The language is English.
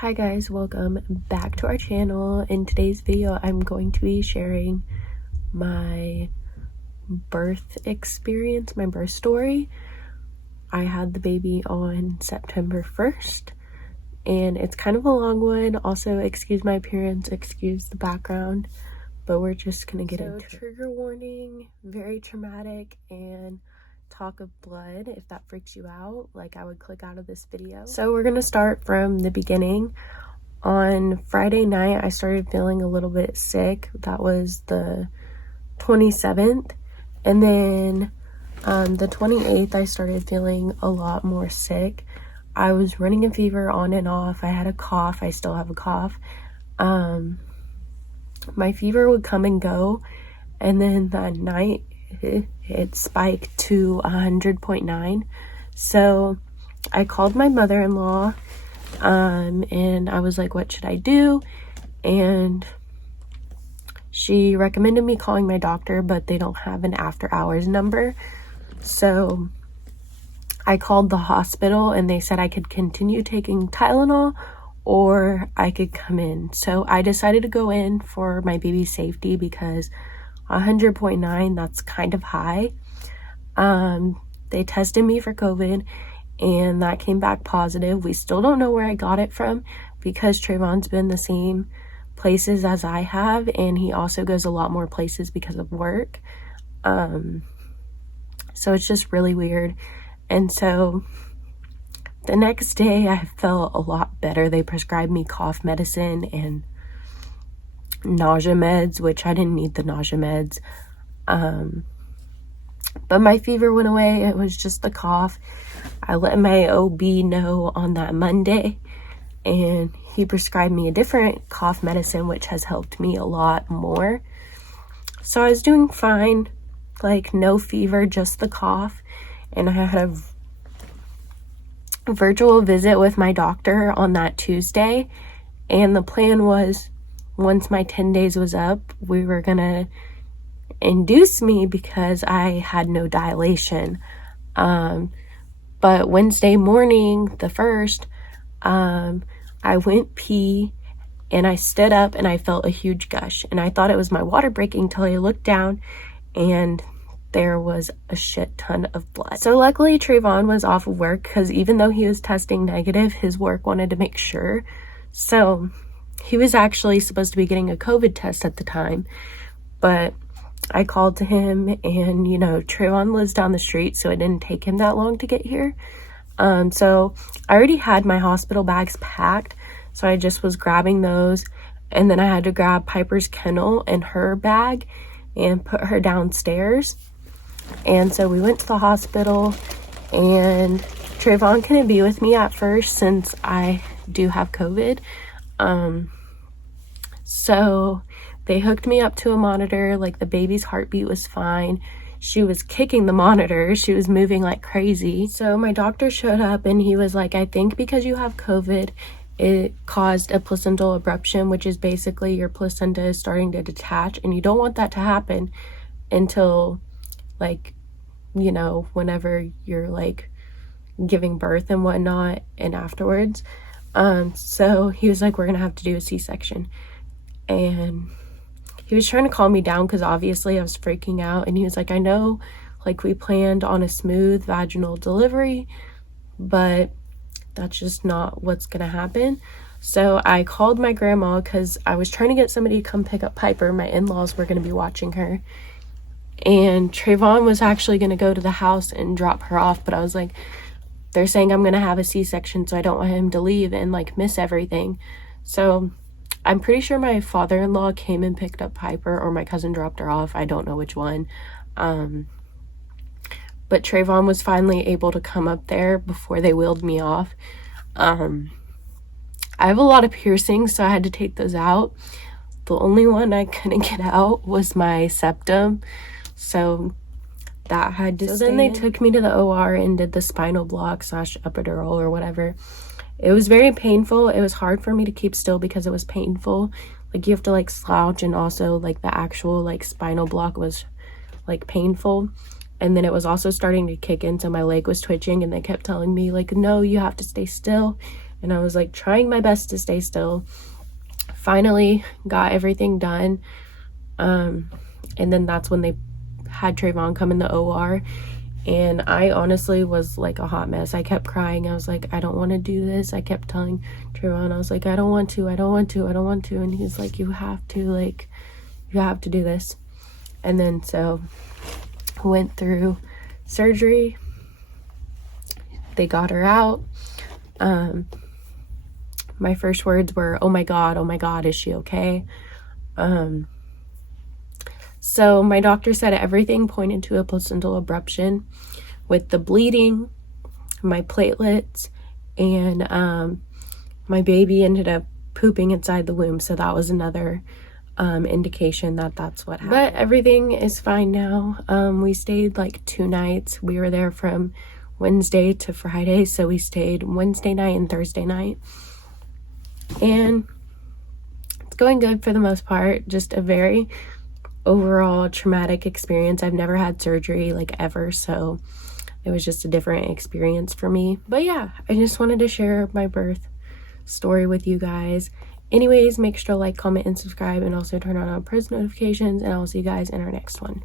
Hi guys, welcome back to our channel. In today's video, I'm going to be sharing my birth experience, my birth story. I had the baby on September 1st, and it's kind of a long one. Also, excuse my appearance, excuse the background, but we're just gonna get into it. Trigger warning, very traumatic, and talk of blood. If that freaks you out, like, I would click out of this video. So we're gonna start from the beginning. On Friday night, I started feeling a little bit sick. That was the 27th. And then the 28th, I started feeling a lot more sick. I was running a fever on and off. I had a cough. I still have a cough. My fever would come and go. And then that night, it spiked to 100.9. So I called my mother-in-law. And I was like, what should I do? And she recommended me calling my doctor, but they don't have an after hours number. So I called the hospital and they said I could continue taking Tylenol or I could come in. So I decided to go in for my baby's safety because 100.9, that's kind of high. They tested me for COVID and that came back positive. We still don't know where I got it from because Trayvon's been the same places as I have, and he also goes a lot more places because of work. So it's just really weird. And so the next day I felt a lot better. They prescribed me cough medicine and nausea meds, which I didn't need the nausea meds. But my fever went away. It was just the cough. I let my OB know on that Monday, and he prescribed me a different cough medicine, which has helped me a lot more. So I was doing fine, like no fever, just the cough. And I had a virtual visit with my doctor on that Tuesday. And the plan was, once my 10 days was up, we were gonna induce me because I had no dilation. But Wednesday morning, the 1st, I went pee and I stood up and I felt a huge gush, and I thought it was my water breaking till I looked down and there was a shit ton of blood. So luckily Trayvon was off of work because even though he was testing negative, his work wanted to make sure. So he was actually supposed to be getting a COVID test at the time, but I called to him, and Trayvon lives down the street, so it didn't take him that long to get here. So I already had my hospital bags packed, so I just was grabbing those, and then I had to grab Piper's kennel and her bag and put her downstairs. And so we went to the hospital, and Trayvon couldn't be with me at first since I do have COVID. So they hooked me up to a monitor. Like, the baby's heartbeat was fine. She was kicking the monitor. She was moving like crazy. So my doctor showed up and he was like, I think because you have COVID, it caused a placental abruption, which is basically your placenta is starting to detach, and you don't want that to happen until, like, whenever you're like giving birth and whatnot and afterwards. So he was like, we're gonna have to do a C-section. And he was trying to calm me down because obviously I was freaking out. And he was like, I know, like, we planned on a smooth vaginal delivery, but that's just not what's going to happen. So I called my grandma because I was trying to get somebody to come pick up Piper. My in-laws were going to be watching her. And Trayvon was actually going to go to the house and drop her off. But I was like, they're saying I'm going to have a C-section, so I don't want him to leave and, like, miss everything. So I'm pretty sure my father-in-law came and picked up Piper, or my cousin dropped her off. I don't know which one. But Trayvon was finally able to come up there before they wheeled me off. I have a lot of piercings, so I had to take those out. The only one I couldn't get out was my septum. So that had to stay. So then they took me to the OR and did the spinal block / epidural or whatever. It was very painful. It was hard for me to keep still because it was painful. Like, you have to, like, slouch, and also, like, the actual, like, spinal block was, like, painful. And then it was also starting to kick in, so my leg was twitching, and they kept telling me, like, no, you have to stay still. and I was like trying my best to stay still. Finally got everything done, and then that's when they had Trayvon come in the OR, and I honestly was like a hot mess. I kept crying. I was like, I don't want to do this. I kept telling Trayvon, I was like, I don't want to, and he's like, you have to do this. And then so went through surgery. They got her out. My first words were, oh my God, is she okay? So my doctor said everything pointed to a placental abruption with the bleeding, my platelets, and my baby ended up pooping inside the womb. So that was another indication that that's what happened. But everything is fine now. We stayed like 2 nights. We were there from Wednesday to Friday. So we stayed Wednesday night and Thursday night. And it's going good for the most part. Just a very overall traumatic experience. I've never had surgery like ever, so it was just a different experience for me. But yeah, I just wanted to share my birth story with you guys. Anyways, make sure to like, comment, and subscribe, and also turn on post notifications, and I will see you guys in our next one.